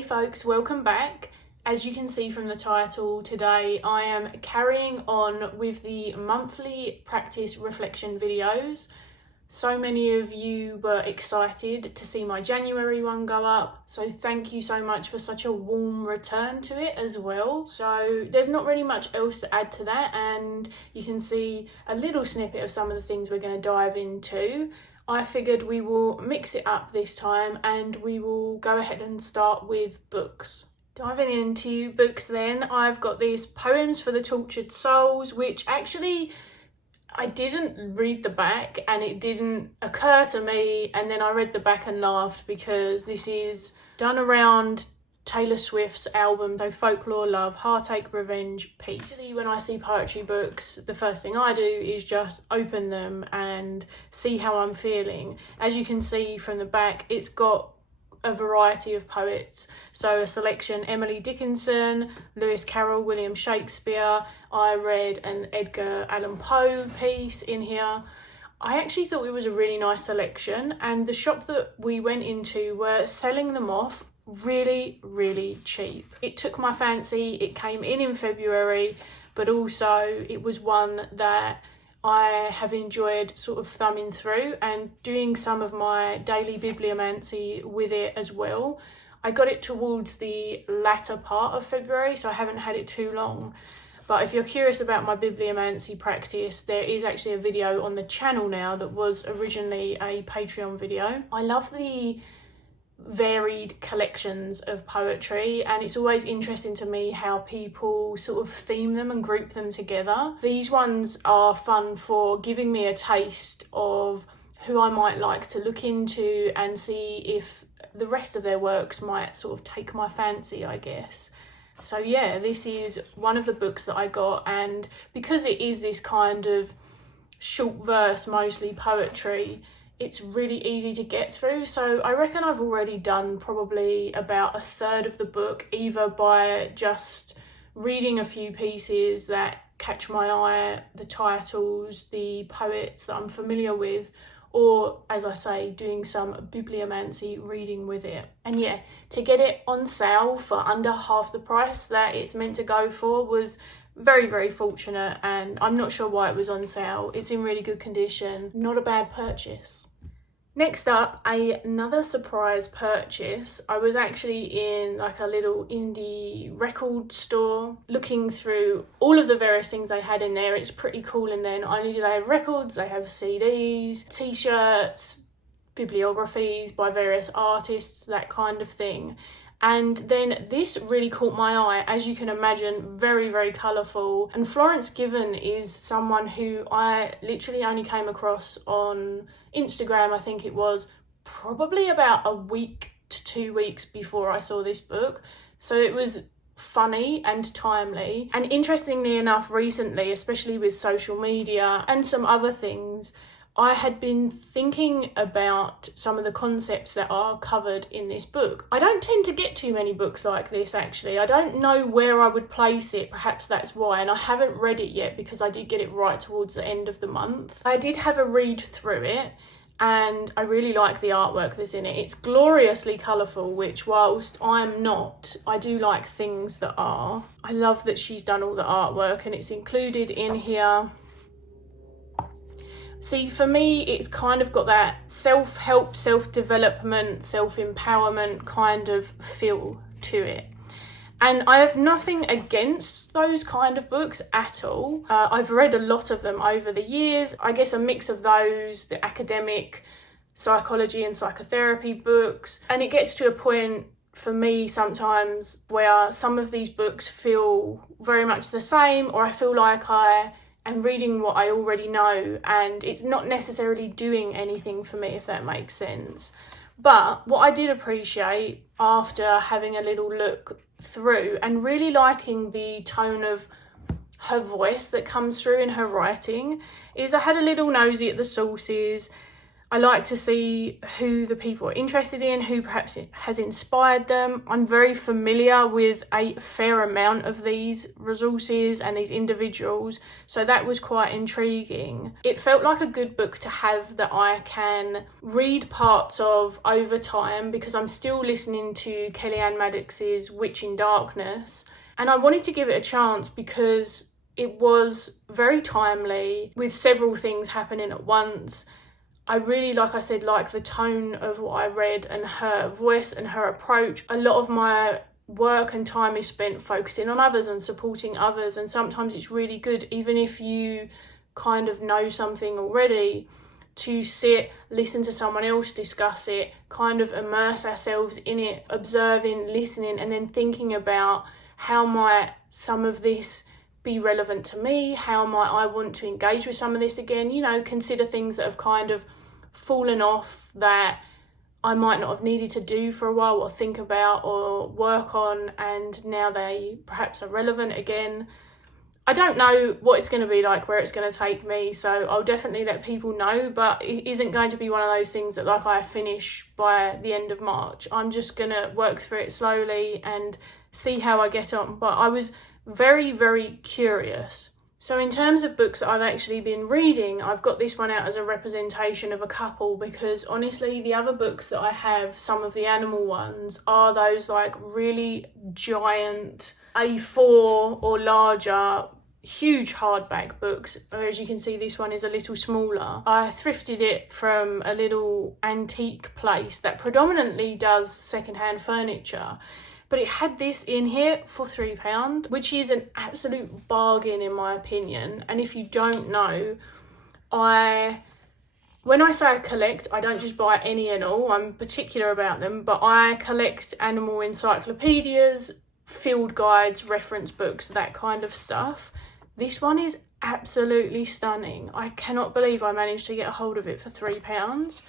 Hey folks, welcome back. As you can see from the title, today I am carrying on with the monthly practice reflection videos. So many of you were excited to see my January one go up, so thank you so much for such a warm return to it as well. So there's not really much else to add to that, and you can see a little snippet of some of the things we're going to dive into. I figured we will mix it up this time and we will go ahead and start with books. Diving into books then, I've got these Poems for the Tortured Souls, which actually I didn't read the back and it didn't occur to me, and then I read the back and laughed because this is done around Taylor Swift's album, so Folklore, Love, Heartache, Revenge, Peace. Usually when I see poetry books, the first thing I do is just open them and see how I'm feeling. As you can see from the back, it's got a variety of poets. So a selection: Emily Dickinson, Lewis Carroll, William Shakespeare. I read an Edgar Allan Poe piece in here. I actually thought it was a really nice selection, and the shop that we went into were selling them off really cheap. It took my fancy. It came in February, but also it was one that I have enjoyed sort of thumbing through and doing some of my daily bibliomancy with it as well. I got it towards the latter part of February, so I haven't had it too long. But if you're curious about my bibliomancy practice, there is actually a video on the channel now that was originally a Patreon video. I love the varied collections of poetry, and it's always interesting to me how people sort of theme them and group them together. These ones are fun for giving me a taste of who I might like to look into and see if the rest of their works might sort of take my fancy, I guess. So yeah, this is one of the books that I got, and because it is this kind of short verse, mostly poetry, it's really easy to get through. So I reckon I've already done probably about a third of the book, either by just reading a few pieces that catch my eye, the titles, the poets that I'm familiar with, or, as I say, doing some bibliomancy reading with it. And yeah, to get it on sale for under half the price that it's meant to go for was very fortunate, and I'm not sure why it was on sale. It's in really good condition. Not a bad purchase. Next up, another surprise purchase. I was actually in like a little indie record store looking through all of the various things they had in there. It's pretty cool in there. Not only do they have records, they have CDs, t-shirts, bibliographies by various artists, that kind of thing. And then this really caught my eye. As you can imagine, very colourful. And Florence Given is someone who I literally only came across on Instagram, I think it was, probably about a week to 2 weeks before I saw this book. So it was funny and timely. And interestingly enough, recently, especially with social media and some other things, I had been thinking about some of the concepts that are covered in this book. I don't tend to get too many books like this, actually. I don't know where I would place it, perhaps that's why, and I haven't read it yet because I did get it right towards the end of the month. I did have a read through it, and I really like the artwork that's in it. It's gloriously colourful, which whilst I'm not, I do like things that are. I love that she's done all the artwork and it's included in here. See, for me, it's kind of got that self-help, self-development, self-empowerment kind of feel to it. And I have nothing against those kind of books at all. I've read a lot of them over the years. I guess a mix of those, the academic psychology and psychotherapy books. And it gets to a point for me sometimes where some of these books feel very much the same, or I feel like I am reading what I already know and it's not necessarily doing anything for me, if that makes sense. But what I did appreciate after having a little look through and really liking the tone of her voice that comes through in her writing is I had a little nosy at the sources. I like to see who the people are interested in, who perhaps has inspired them. I'm very familiar with a fair amount of these resources and these individuals, so that was quite intriguing. It felt like a good book to have that I can read parts of over time, because I'm still listening to Kellyanne Maddox's Witch in Darkness, and I wanted to give it a chance because it was very timely with several things happening at once. I really, like I said, like the tone of what I read and her voice and her approach. A lot of my work and time is spent focusing on others and supporting others, and sometimes it's really good, even if you kind of know something already, to sit, listen to someone else discuss it, kind of immerse ourselves in it, observing, listening, and then thinking about how might some of this be relevant to me, how might I want to engage with some of this again, you know, consider things that have kind of fallen off that I might not have needed to do for a while, or think about or work on, and now they perhaps are relevant again. I don't know what it's going to be like, where it's going to take me, so I'll definitely let people know, but it isn't going to be one of those things that like I finish by the end of March. I'm just going to work through it slowly and see how I get on, but I was very, very curious. So in terms of books that I've actually been reading, I've got this one out as a representation of a couple, because honestly the other books that I have, some of the animal ones, are those like really giant A4 or larger, huge hardback books, whereas you can see this one is a little smaller. I thrifted it from a little antique place that predominantly does secondhand furniture, but it had this in here for £3, which is an absolute bargain in my opinion. And if you don't know, when I say I collect, I don't just buy any and all, I'm particular about them, but I collect animal encyclopedias, field guides, reference books, that kind of stuff. This one is absolutely stunning. I cannot believe I managed to get a hold of it for £3.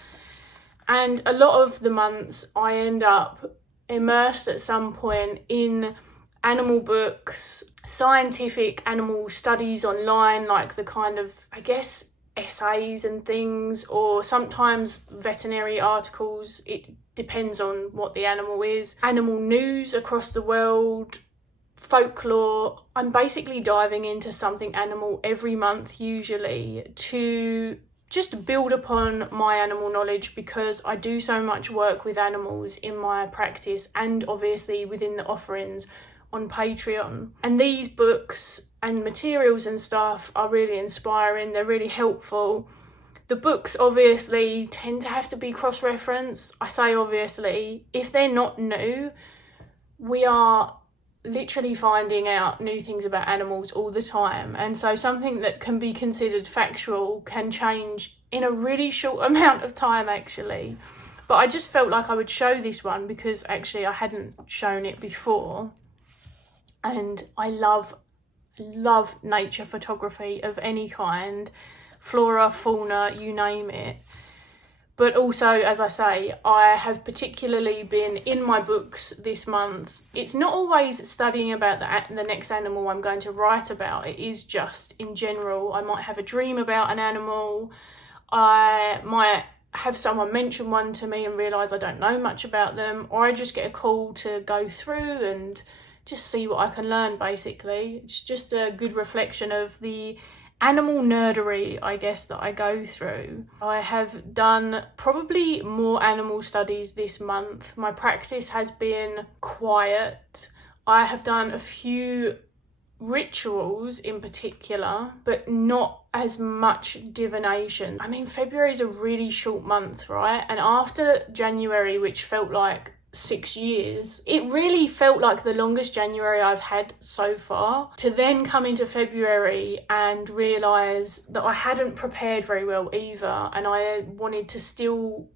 And a lot of the months I end up immersed at some point in animal books, scientific animal studies online, like the kind of, I guess, essays and things, or sometimes veterinary articles. It depends on what the animal is. Animal news across the world, folklore. I'm basically diving into something animal every month usually, to just build upon my animal knowledge, because I do so much work with animals in my practice and obviously within the offerings on Patreon. And these books and materials and stuff are really inspiring, they're really helpful. The books obviously tend to have to be cross-referenced. I say obviously, if they're not new, we are literally finding out new things about animals all the time, and so something that can be considered factual can change in a really short amount of time actually. But I just felt like I would show this one because actually I hadn't shown it before, and I love nature photography of any kind, flora, fauna, you name it. But also, as I say, I have particularly been in my books this month. It's not always studying about the next animal I'm going to write about. It is just in general. I might have a dream about an animal. I might have someone mention one to me and realise I don't know much about them. Or I just get a call to go through and just see what I can learn, basically. It's just a good reflection of the animal nerdery, I guess, that I go through. I have done probably more animal studies this month. My practice has been quiet. I have done a few rituals in particular, but not as much divination. I mean, February is a really short month, right? And after January, which felt like 6 years, it really felt like the longest January I've had so far, to then come into February and realise that I hadn't prepared very well either, and I wanted to still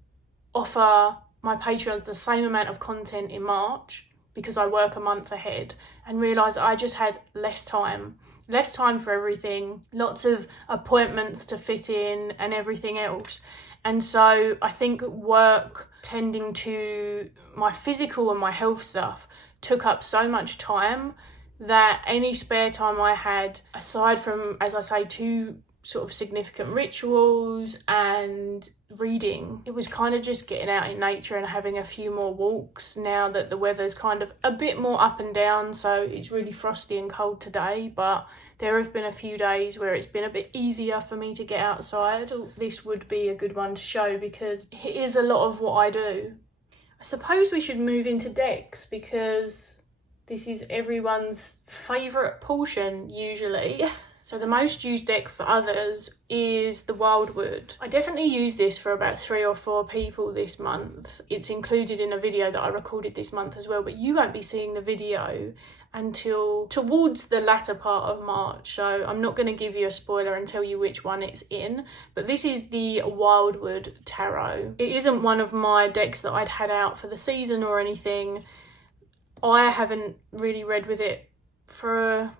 offer my Patreons the same amount of content in March because I work a month ahead, and realised I just had less time for everything, lots of appointments to fit in and everything else. And so I think work, tending to my physical and my health stuff, took up so much time that any spare time I had, aside from, as I say, 2 sort of significant rituals and reading. It was kind of just getting out in nature and having a few more walks now that the weather's kind of a bit more up and down. So it's really frosty and cold today, but there have been a few days where it's been a bit easier for me to get outside. This would be a good one to show because it is a lot of what I do. I suppose we should move into decks because this is everyone's favourite portion usually. So the most used deck for others is the Wildwood. I definitely use this for about 3 or 4 people this month. It's included in a video that I recorded this month as well, but you won't be seeing the video until towards the latter part of March. So I'm not going to give you a spoiler and tell you which one it's in, but this is the Wildwood Tarot. It isn't one of my decks that I'd had out for the season or anything. I haven't really read with it for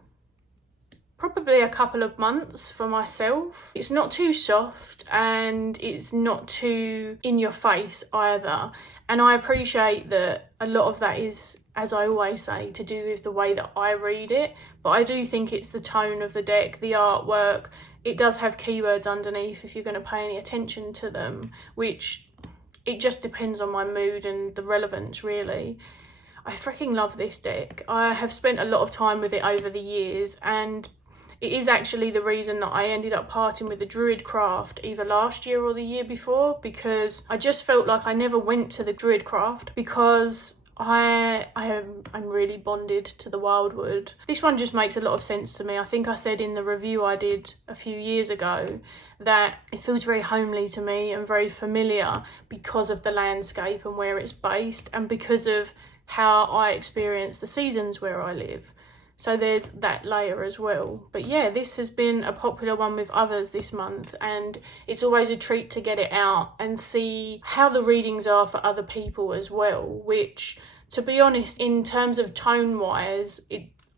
probably a couple of months for myself. It's not too soft and it's not too in your face either. And I appreciate that a lot of that is, as I always say, to do with the way that I read it. But I do think it's the tone of the deck, the artwork. It does have keywords underneath if you're going to pay any attention to them, which it just depends on my mood and the relevance really. I freaking love this deck. I have spent a lot of time with it over the years, and it is actually the reason that I ended up parting with the Witchcraft either last year or the year before, because I just felt like I never went to the Witchcraft because I'm really bonded to the Wildwood. This one just makes a lot of sense to me. I think I said in the review I did a few years ago that it feels very homely to me and very familiar because of the landscape and where it's based and because of how I experience the seasons where I live. So there's that layer as well. But yeah, this has been a popular one with others this month, and it's always a treat to get it out and see how the readings are for other people as well, which, to be honest, in terms of tone-wise,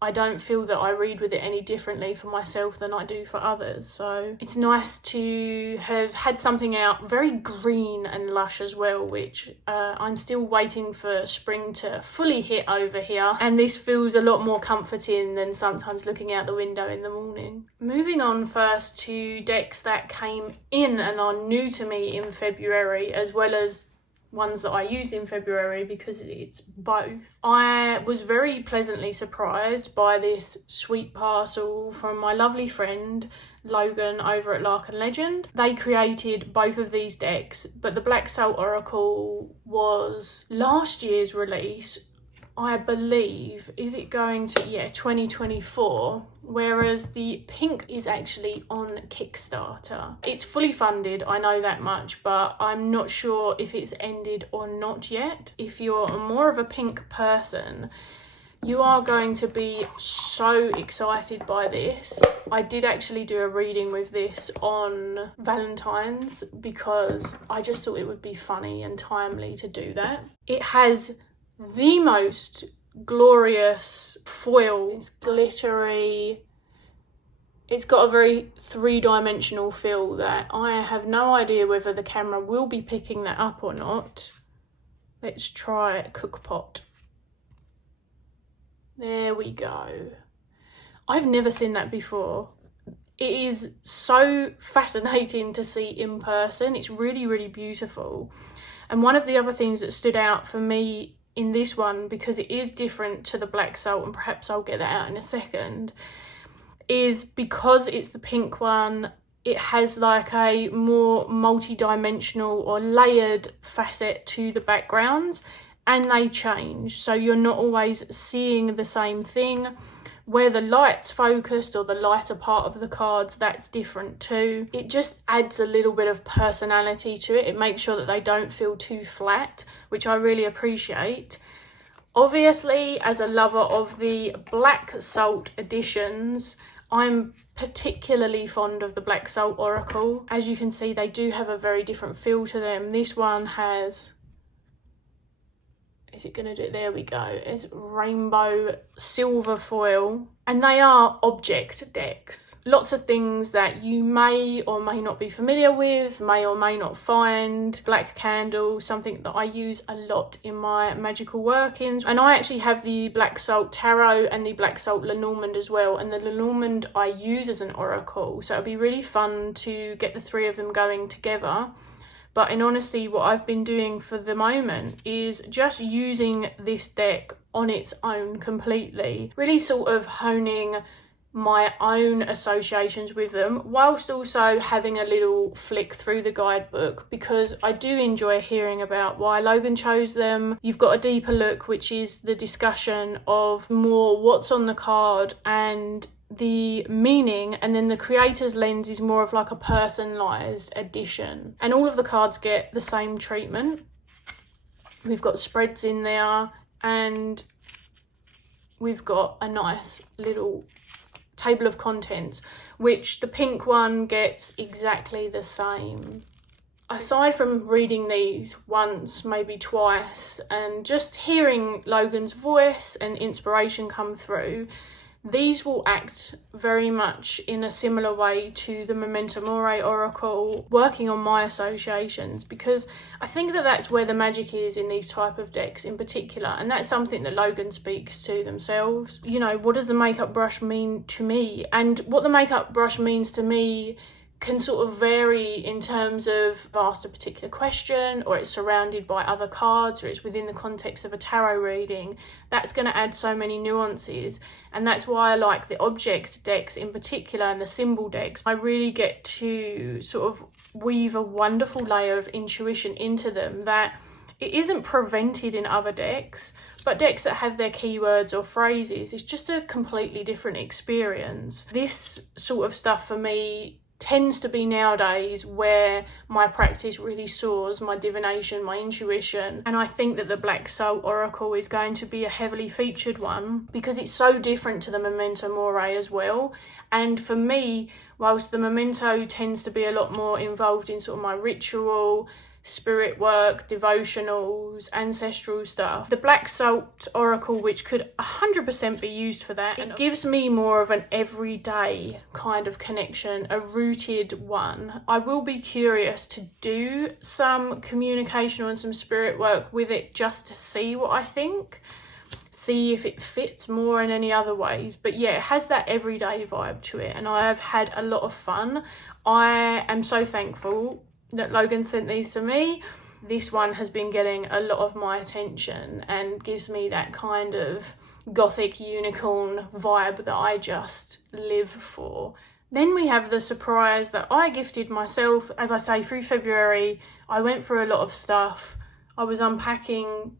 I don't feel that I read with it any differently for myself than I do for others. So it's nice to have had something out very green and lush as well, which I'm still waiting for spring to fully hit over here. And this feels a lot more comforting than sometimes looking out the window in the morning. Moving on first to decks that came in and are new to me in February, as well as ones that I used in February because it's both. I was very pleasantly surprised by this sweet parcel from my lovely friend Logan over at Lark and Legend. They created both of these decks, but the Black Salt Oracle was last year's release, I believe. Is it going to, yeah, 2024, whereas the pink is actually on Kickstarter. It's fully funded, I know that much, but I'm not sure if it's ended or not yet. If you're more of a pink person, you are going to be so excited by this. I did actually do a reading with this on Valentine's because I just thought it would be funny and timely to do that. It has the most glorious foil. It's glittery. It's got a very three-dimensional feel that I have no idea whether the camera will be picking that up or not. Let's try Cookpot. There we go. I've never seen that before. It is so fascinating to see in person. It's really, really beautiful. And one of the other things that stood out for me in this one, because it is different to the Black Salt, and perhaps I'll get that out in a second, is because it's the pink one, it has like a more multi-dimensional or layered facet to the backgrounds, and they change, so you're not always seeing the same thing. Where the light's focused or the lighter part of the cards, that's different too. It just adds a little bit of personality to it. It makes sure that they don't feel too flat, which I really appreciate. Obviously, as a lover of the Black Salt editions, I'm particularly fond of the Black Salt Oracle. As you can see, they do have a very different feel to them. This one has, is it going to do? There we go. It's rainbow silver foil. And they are object decks. Lots of things that you may or may not be familiar with, may or may not find. Black candle, something that I use a lot in my magical workings. And I actually have the 𝗕𝗿𝗄𝗃 Tarot and the 𝗕𝗿𝗄𝗃 Lenormand as well. And the Lenormand I use as an oracle. So it'll be really fun to get the three of them going together. But in honesty, what I've been doing for the moment is just using this deck on its own completely, really sort of honing my own associations with them, whilst also having a little flick through the guidebook, because I do enjoy hearing about why Logan chose them. You've got a deeper look, which is the discussion of more what's on the card and the meaning, and then the creator's lens is more of like a personalized edition, and all of the cards get the same treatment. We've got spreads in there, and we've got a nice little table of contents, which the pink one gets exactly the same. Aside from reading these once, maybe twice, and just hearing Logan's voice and inspiration come through, these will act very much in a similar way to the Memento Mori oracle, working on my associations, because I think that that's where the magic is in these type of decks in particular, and that's something that Logan speaks to themselves. You know, what does the makeup brush mean to me? And what the makeup brush means to me can sort of vary in terms of asked a particular question, or it's surrounded by other cards, or it's within the context of a tarot reading. That's going to add so many nuances, and that's why I like the object decks in particular and the symbol decks. I really get to sort of weave a wonderful layer of intuition into them that it isn't prevented in other decks, but decks that have their keywords or phrases, it's just a completely different experience. This sort of stuff for me tends to be nowadays where my practice really soars, my divination, my intuition. And I think that the 𝗕𝗿𝗄𝗃 oracle is going to be a heavily featured one, because it's so different to the Memento Mori as well. And for me, whilst the Memento tends to be a lot more involved in sort of my ritual, spirit work, devotionals, ancestral stuff, the 𝗕𝗿𝗄𝗃 oracle, which could 100% be used for that, it gives me more of an everyday kind of connection, a rooted one. I will be curious to do some communication and some spirit work with it just to see what I think, see if it fits more in any other ways. But yeah, it has that everyday vibe to it, and I have had a lot of fun. I am so thankful that Logan sent these to me. This one has been getting a lot of my attention and gives me that kind of gothic unicorn vibe that I just live for. Then we have the surprise that I gifted myself. As I say, through February, I went through a lot of stuff. I was unpacking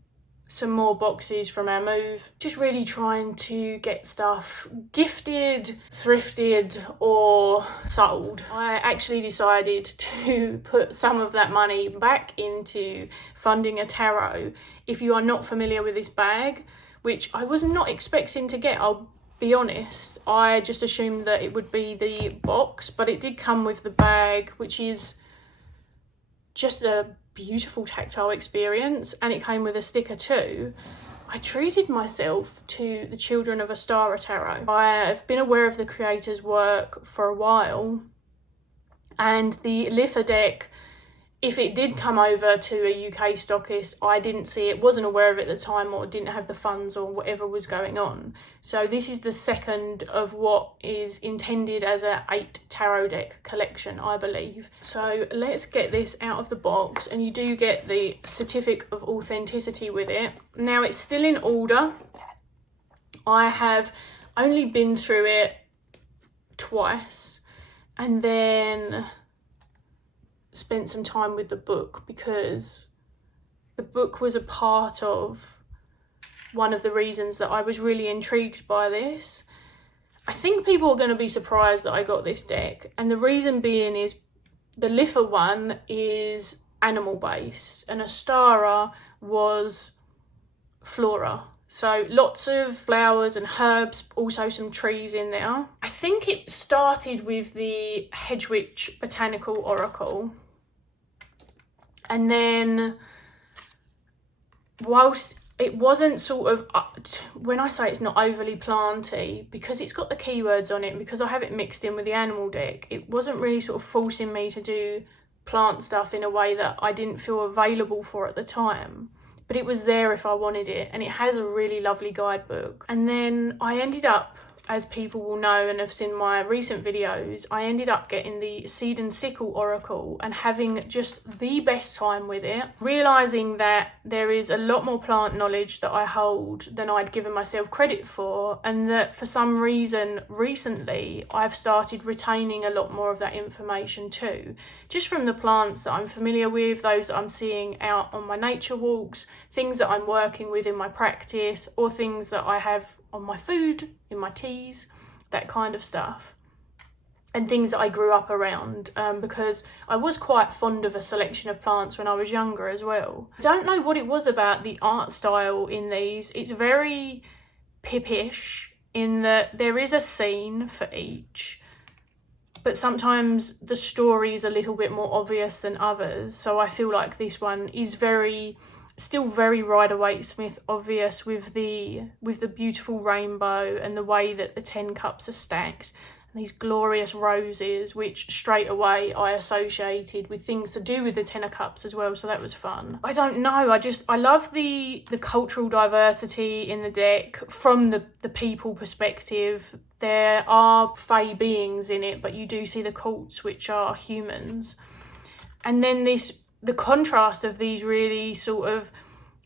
some more boxes from our move, just really trying to get stuff gifted, thrifted, or sold. I actually decided to put some of that money back into funding a tarot. If you are not familiar with this bag, which I was not expecting to get, I'll be honest, I just assumed that it would be the box, but it did come with the bag, which is just a beautiful tactile experience, and it came with a sticker too. I treated myself to the Children of Ostara Tarot. I have been aware of the creator's work for a while, and the 𝗕𝗲𝗃 deck, if it did come over to a UK stockist, I didn't see it, wasn't aware of it at the time, or didn't have the funds or whatever was going on. So this is the second of what is intended as a 8 tarot deck collection, I believe. So let's get this out of the box, and you do get the certificate of authenticity with it. Now it's still in order. I have only been through it twice, and then spent some time with the book, because the book was a part of one of the reasons that I was really intrigued by this. I think people are going to be surprised that I got this deck, and the reason being is the 𝗕𝗲𝗃 one is animal based and Ostara was flora. So lots of flowers and herbs, also some trees in there. I think it started with the Hedwig Botanical Oracle. And then whilst it wasn't sort of, when I say it's not overly planty, because it's got the keywords on it and because I have it mixed in with the animal deck, it wasn't really sort of forcing me to do plant stuff in a way that I didn't feel available for at the time. But it was there if I wanted it, and it has a really lovely guidebook. And then I ended up, as people will know and have seen my recent videos, I ended up getting the Seed and Sickle Oracle and having just the best time with it, realising that there is a lot more plant knowledge that I hold than I'd given myself credit for, and that for some reason recently I've started retaining a lot more of that information too, just from the plants that I'm familiar with, those that I'm seeing out on my nature walks, things that I'm working with in my practice, or things that I have on my food, in my teas, that kind of stuff, and things that I grew up around, because I was quite fond of a selection of plants when I was younger as well. I don't know what it was about the art style in these. It's very pippish in that there is a scene for each, but sometimes the story is a little bit more obvious than others. So I feel like this one is still very Риder-Waite-Smith obvious, with the beautiful rainbow and the way that the 10 cups are stacked, and these glorious roses, which straight away I associated with things to do with the 10 of cups as well, so that was fun. I don't know, I love the cultural diversity in the deck from the people perspective. There are fae beings in it, but you do see the cults, which are humans. And then the contrast of these really sort of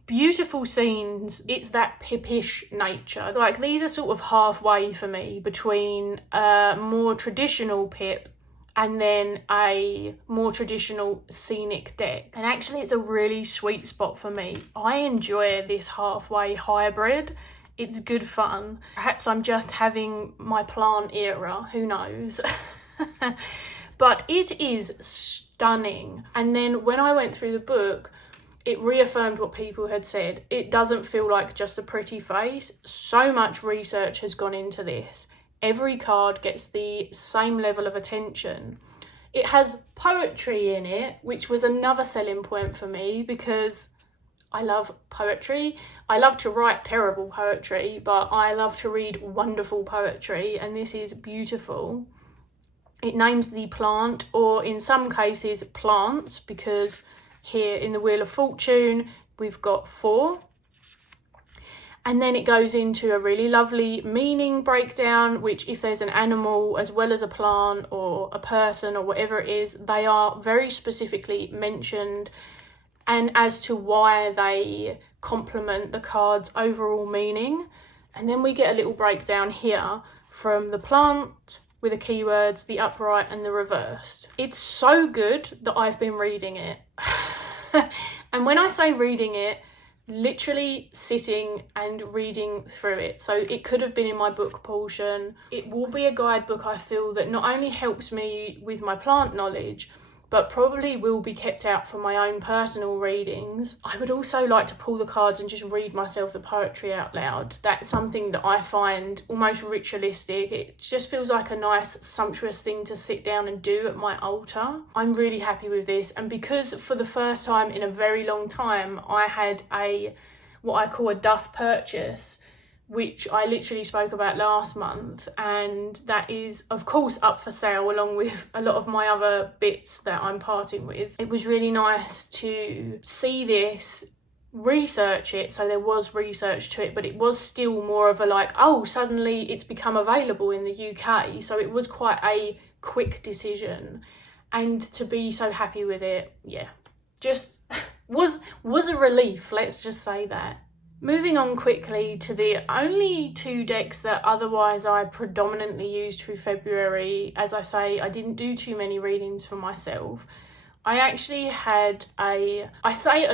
beautiful scenes, it's that pippish nature. Like, these are sort of halfway for me between a more traditional pip and then a more traditional scenic deck. And actually it's a really sweet spot for me. I enjoy this halfway hybrid. It's good fun. Perhaps I'm just having my plant era, who knows? But it is stunning. And then when I went through the book, it reaffirmed what people had said. It doesn't feel like just a pretty face. So much research has gone into this. Every card gets the same level of attention. It has poetry in it, which was another selling point for me, because I love poetry. I love to write terrible poetry, but I love to read wonderful poetry, and this is beautiful. It names the plant, or in some cases plants, because here in the Wheel of Fortune we've got 4. And then it goes into a really lovely meaning breakdown, which if there's an animal as well as a plant or a person or whatever it is, they are very specifically mentioned, and as to why they complement the card's overall meaning. And then we get a little breakdown here from the plant with the keywords, the upright and the reversed. It's so good that I've been reading it. And when I say reading it, literally sitting and reading through it. So it could have been in my book portion. It will be a guidebook, I feel, that not only helps me with my plant knowledge, but probably will be kept out for my own personal readings. I would also like to pull the cards and just read myself the poetry out loud. That's something that I find almost ritualistic. It just feels like a nice, sumptuous thing to sit down and do at my altar. I'm really happy with this, and because for the first time in a very long time, I had what I call a duff purchase, which I literally spoke about last month, and that is of course up for sale along with a lot of my other bits that I'm parting with. It was really nice to see this, research it, so there was research to it, but it was still more of a like, oh, suddenly it's become available in the UK, so it was quite a quick decision, and to be so happy with it, yeah, just was a relief, let's just say that. Moving on quickly to the only 2 decks that otherwise I predominantly used through February. As I say, I didn't do too many readings for myself. I actually had a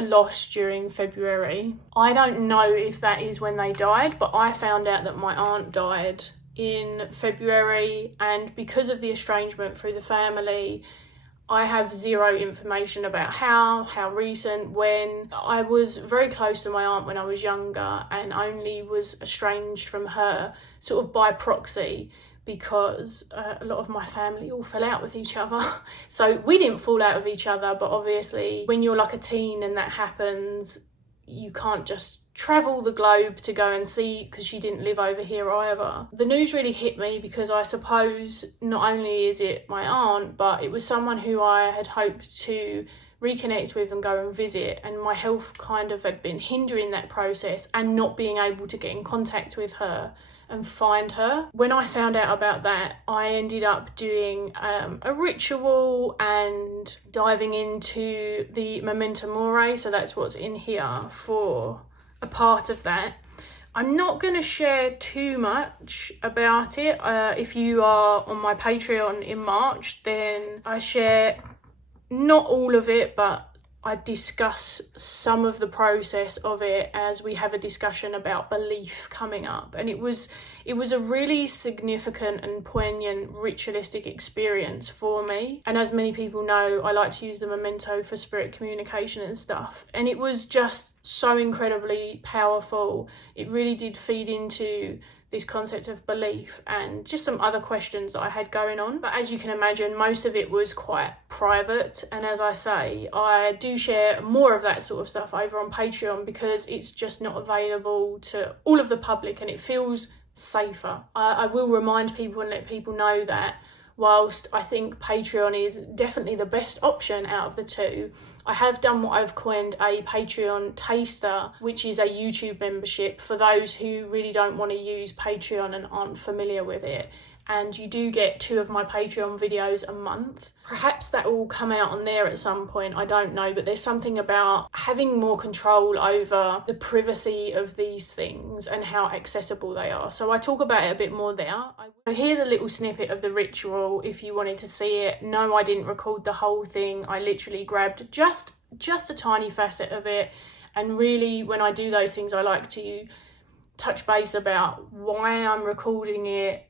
loss during February. I don't know if that is when they died, but I found out that my aunt died in February, and because of the estrangement through the family, I have zero information about how recent, when. I was very close to my aunt when I was younger, and only was estranged from her sort of by proxy, because a lot of my family all fell out with each other. So we didn't fall out with each other, but obviously when you're like a teen and that happens, you can't just travel the globe to go and see, because she didn't live over here either. The news really hit me because I suppose not only is it my aunt, but it was someone who I had hoped to reconnect with and go and visit, and my health kind of had been hindering that process and not being able to get in contact with her and find her. When I found out about that, I ended up doing a ritual and diving into the Memento Mori, so that's what's in here for a part of that. I'm not going to share too much about it. If you are on my Patreon in March, then I share not all of it, but I discuss some of the process of it as we have a discussion about belief coming up. And it was a really significant and poignant ritualistic experience for me. And as many people know, I like to use the memento for spirit communication and stuff. And it was just so incredibly powerful. It really did feed into this concept of belief and just some other questions that I had going on. But as you can imagine, most of it was quite private. And as I say, I do share more of that sort of stuff over on Patreon because it's just not available to all of the public and it feels safer. I will remind people and let people know that whilst I think Patreon is definitely the best option out of the two, I have done what I've coined a Patreon taster, which is a YouTube membership for those who really don't want to use Patreon and aren't familiar with it. And you do get 2 of my Patreon videos a month. Perhaps that will come out on there at some point, I don't know, but there's something about having more control over the privacy of these things and how accessible they are. So I talk about it a bit more there. So here's a little snippet of the ritual if you wanted to see it. No, I didn't record the whole thing. I literally grabbed just a tiny facet of it. And really, when I do those things, I like to touch base about why I'm recording it,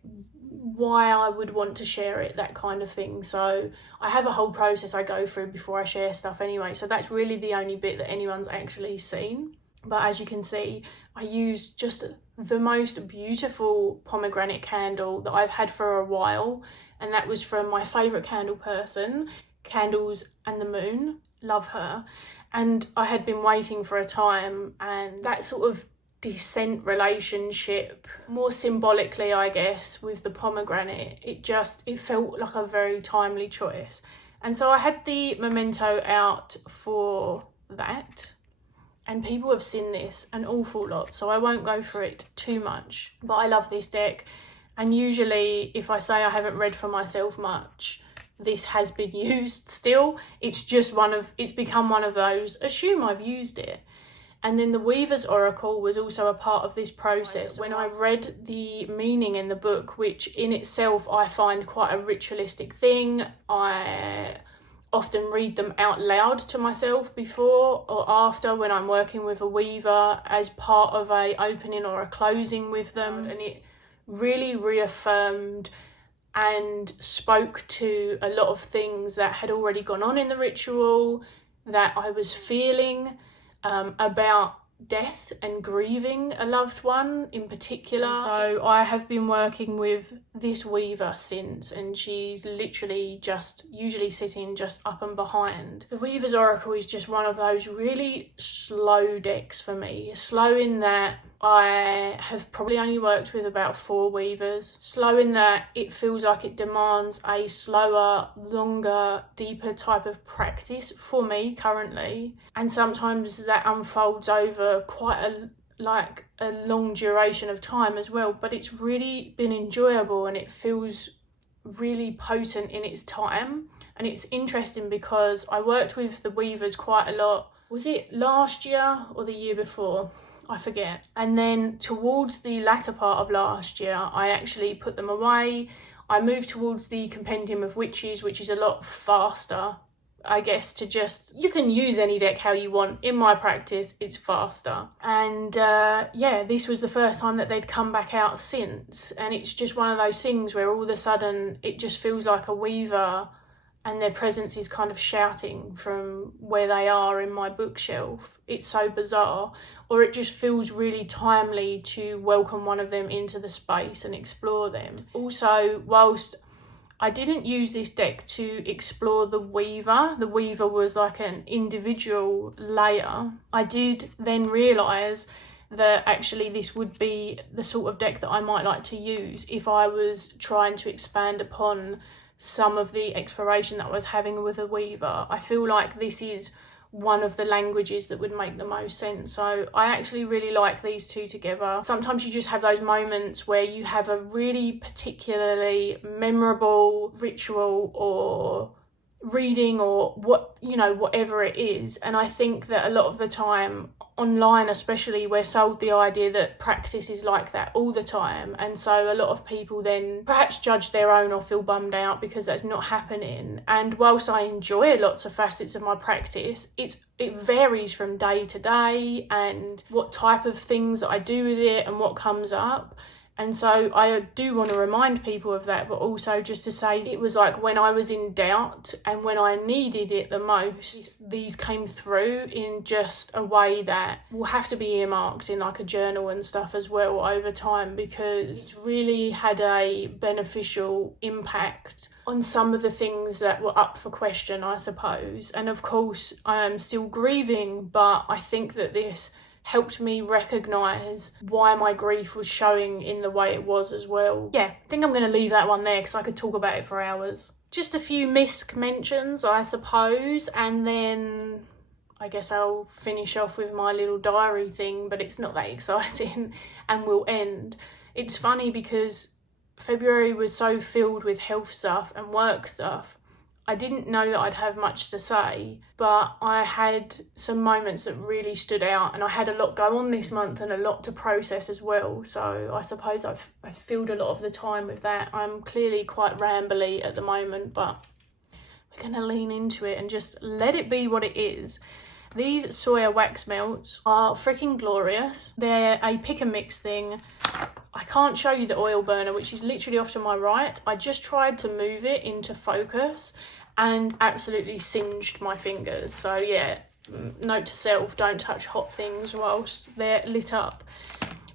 why I would want to share it, that kind of thing. So I have a whole process I go through before I share stuff anyway, so that's really the only bit that anyone's actually seen. But as you can see, I used just the most beautiful pomegranate candle that I've had for a while, and that was from my favourite candle person, Candles and the Moon, love her. And I had been waiting for a time, and that sort of descent relationship, more symbolically I guess, with the pomegranate, it felt like a very timely choice. And so I had the memento out for that, and people have seen this an awful lot, so I won't go through it too much. But I love this deck, and usually if I say I haven't read for myself much, this has been used still. It's become one of those, assume I've used it. And then the Weaver's Oracle was also a part of this process. When I read the meaning in the book, which in itself I find quite a ritualistic thing, I often read them out loud to myself before or after when I'm working with a weaver as part of a opening or a closing with them. And it really reaffirmed and spoke to a lot of things that had already gone on in the ritual, that I was feeling, about death and grieving a loved one in particular. So I have been working with this weaver since, and she's literally just usually sitting just up and behind. The Weaver's Oracle is just one of those really slow decks for me. Slow in that I have probably only worked with about 4 weavers. Slow in that it feels like it demands a slower, longer, deeper type of practice for me currently. And sometimes that unfolds over quite a long duration of time as well. But it's really been enjoyable, and it feels really potent in its time. And it's interesting because I worked with the weavers quite a lot. Was it last year or the year before? I forget. And then towards the latter part of last year, I actually put them away. I moved towards the Compendium of Witches, which is a lot faster, I guess, you can use any deck how you want. In my practice, it's faster. And yeah, this was the first time that they'd come back out since. And it's just one of those things where all of a sudden it just feels like a weaver and their presence is kind of shouting from where they are in my bookshelf. It's so bizarre. Or it just feels really timely to welcome one of them into the space and explore them. Also, whilst I didn't use this deck to explore the weaver was like an individual layer, I did then realise that actually this would be the sort of deck that I might like to use if I was trying to expand upon some of the exploration that I was having with a weaver. I feel like this is one of the languages that would make the most sense. So I actually really like these two together. Sometimes you just have those moments where you have a really particularly memorable ritual or reading or whatever it is, and I think that a lot of the time online especially, we're sold the idea that practice is like that all the time, and so a lot of people then perhaps judge their own or feel bummed out because that's not happening. And whilst I enjoy lots of facets of my practice, it varies from day to day and what type of things that I do with it and what comes up. And so I do want to remind people of that, but also just to say it was like when I was in doubt and when I needed it the most, these came through in just a way that will have to be earmarked in like a journal and stuff as well over time, because it really had a beneficial impact on some of the things that were up for question, I suppose. And of course, I am still grieving, but I think that this helped me recognise why my grief was showing in the way it was as well. Yeah, I think I'm going to leave that one there because I could talk about it for hours. Just a few Misc mentions, I suppose, and then I guess I'll finish off with my little diary thing, but it's not that exciting, and we'll end. It's funny because February was so filled with health stuff and work stuff. I didn't know that I'd have much to say, but I had some moments that really stood out, and I had a lot go on this month and a lot to process as well. So I suppose I've filled a lot of the time with that. I'm clearly quite rambly at the moment, but we're going to lean into it and just let it be what it is. These soya wax melts are freaking glorious. They're a pick and mix thing. I can't show you the oil burner, which is literally off to my right. I just tried to move it into focus and absolutely singed my fingers. So yeah, note to self, don't touch hot things whilst they're lit up.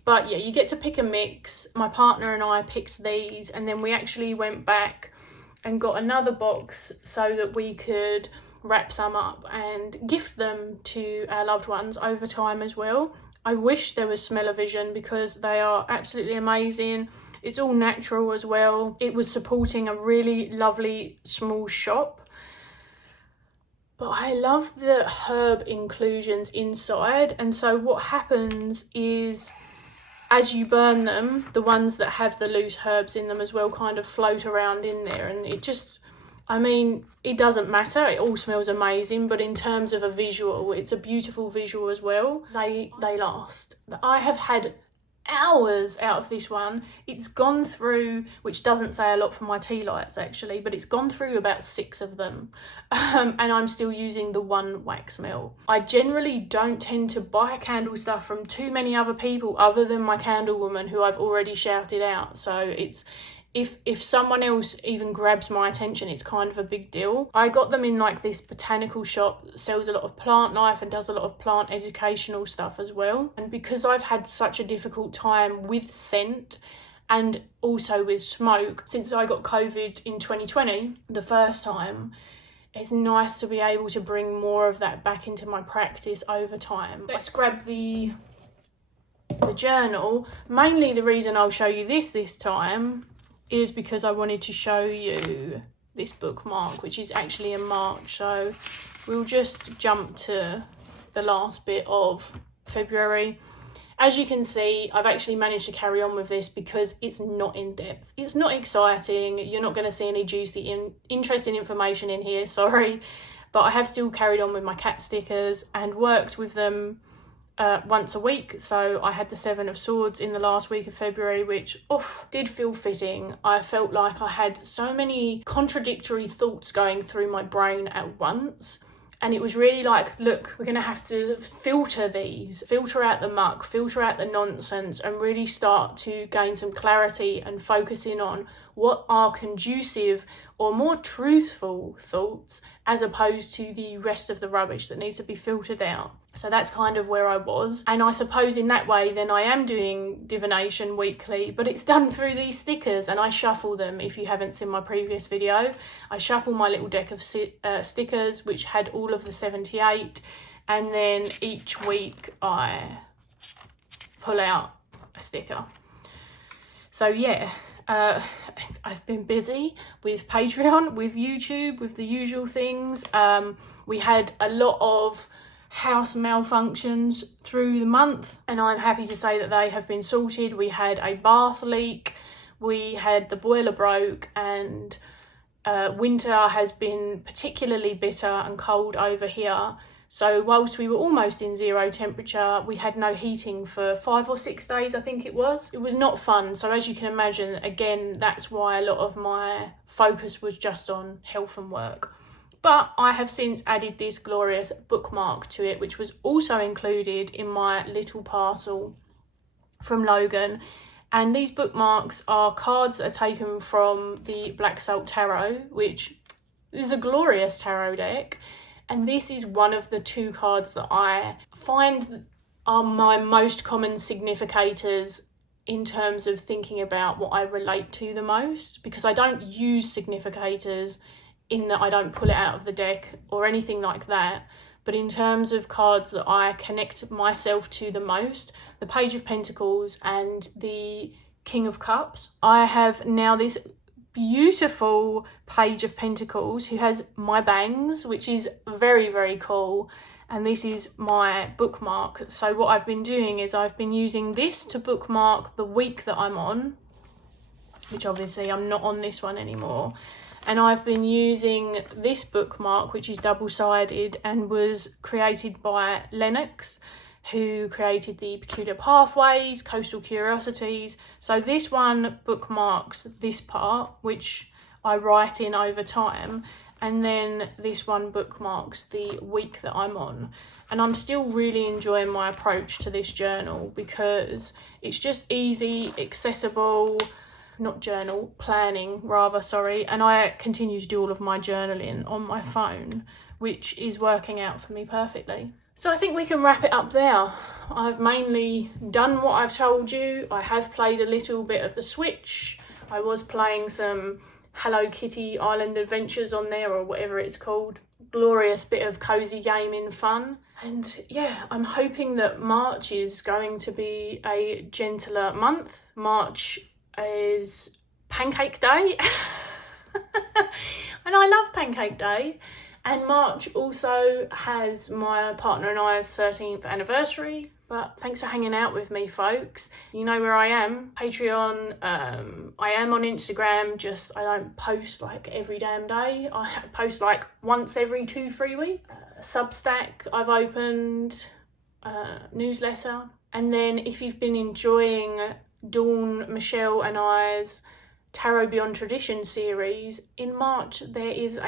But yeah, you get to pick a mix. My partner and I picked these, and then we actually went back and got another box so that we could wrap some up and gift them to our loved ones over time as well. I wish there was smell-o-vision because they are absolutely amazing. It's all natural as well. It was supporting a really lovely small shop. But I love the herb inclusions inside. And so what happens is, as you burn them, the ones that have the loose herbs in them as well kind of float around in there. And it just, I mean, it doesn't matter. It all smells amazing. But in terms of a visual, it's a beautiful visual as well. They last. I have had hours out of this one. It's gone through, which doesn't say a lot for my tea lights actually, but it's gone through about 6 of them, and I'm still using the one wax melt. I generally don't tend to buy candle stuff from too many other people other than my candle woman, who I've already shouted out. So it's, if someone else even grabs my attention, it's kind of a big deal. I got them in like this botanical shop that sells a lot of plant life and does a lot of plant educational stuff as well. And because I've had such a difficult time with scent and also with smoke since I got COVID in 2020, the first time, it's nice to be able to bring more of that back into my practice over time. Let's grab the journal. Mainly the reason I'll show you this time is because I wanted to show you this bookmark, which is actually in March. So we'll just jump to the last bit of February. As you can see, I've actually managed to carry on with this because it's not in depth. It's not exciting. You're not going to see any juicy, interesting information in here, sorry. But I have still carried on with my cat stickers and worked with them once a week. So I had the 7 of Swords in the last week of February, which did feel fitting. I felt like I had so many contradictory thoughts going through my brain at once, and it was really like, look, we're going to have to filter these, filter out the muck, filter out the nonsense, and really start to gain some clarity and focus in on what are conducive or more truthful thoughts, as opposed to the rest of the rubbish that needs to be filtered out. So that's kind of where I was. And I suppose in that way, then I am doing divination weekly, but it's done through these stickers, and I shuffle them. If you haven't seen my previous video, I shuffle my little deck of stickers, which had all of the 78. And then each week I pull out a sticker. So yeah, I've been busy with Patreon, with YouTube, with the usual things. We had a lot of house malfunctions through the month, and I'm happy to say that they have been sorted. We had a bath leak, we had the boiler broke, and winter has been particularly bitter and cold over here. So whilst we were almost in 0 temperature, we had no heating for 5 or 6 days, I think it was. It was not fun. So as you can imagine, again, that's why a lot of my focus was just on health and work. But I have since added this glorious bookmark to it, which was also included in my little parcel from Logan. And these bookmarks are cards that are taken from the Black Salt Tarot, which is a glorious tarot deck. And this is one of the 2 cards that I find are my most common significators in terms of thinking about what I relate to the most, because I don't use significators in that I don't pull it out of the deck or anything like that. But in terms of cards that I connect myself to the most, the Page of Pentacles and the King of Cups. I have now this beautiful Page of Pentacles who has my bangs, which is very, very cool. And this is my bookmark. So what I've been doing is I've been using this to bookmark the week that I'm on, which obviously I'm not on this one anymore. And I've been using this bookmark, which is double-sided and was created by Lennox, who created the Peculiar Pathways, Coastal Curiosities. So this one bookmarks this part, which I write in over time, and then this one bookmarks the week that I'm on. And I'm still really enjoying my approach to this journal because it's just easy, accessible, planning rather, sorry. And I continue to do all of my journaling on my phone, which is working out for me perfectly. So I think we can wrap it up there. I've mainly done what I've told you. I have played a little bit of the Switch. I was playing some Hello Kitty Island Adventures on there, or whatever it's called. Glorious bit of cozy gaming fun. And yeah, I'm hoping that March is going to be a gentler month. March is Pancake Day. And I love Pancake Day. And March also has my partner and I's 13th anniversary. But thanks for hanging out with me, folks. You know where I am. Patreon. I am on Instagram, just I don't post like every damn day. I post like once every 2-3 weeks. Substack I've opened, newsletter. And then if you've been enjoying Dawn, Michelle and I's Tarot Beyond Tradition series, in March there is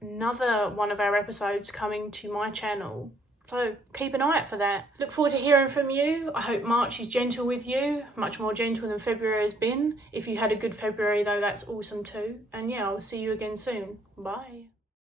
another one of our episodes coming to my channel, so keep an eye out for that. Look forward to hearing from you. I hope March is gentle with you, much more gentle than February has been. If you had a good February though, that's awesome too. And yeah, I'll see you again soon. Bye.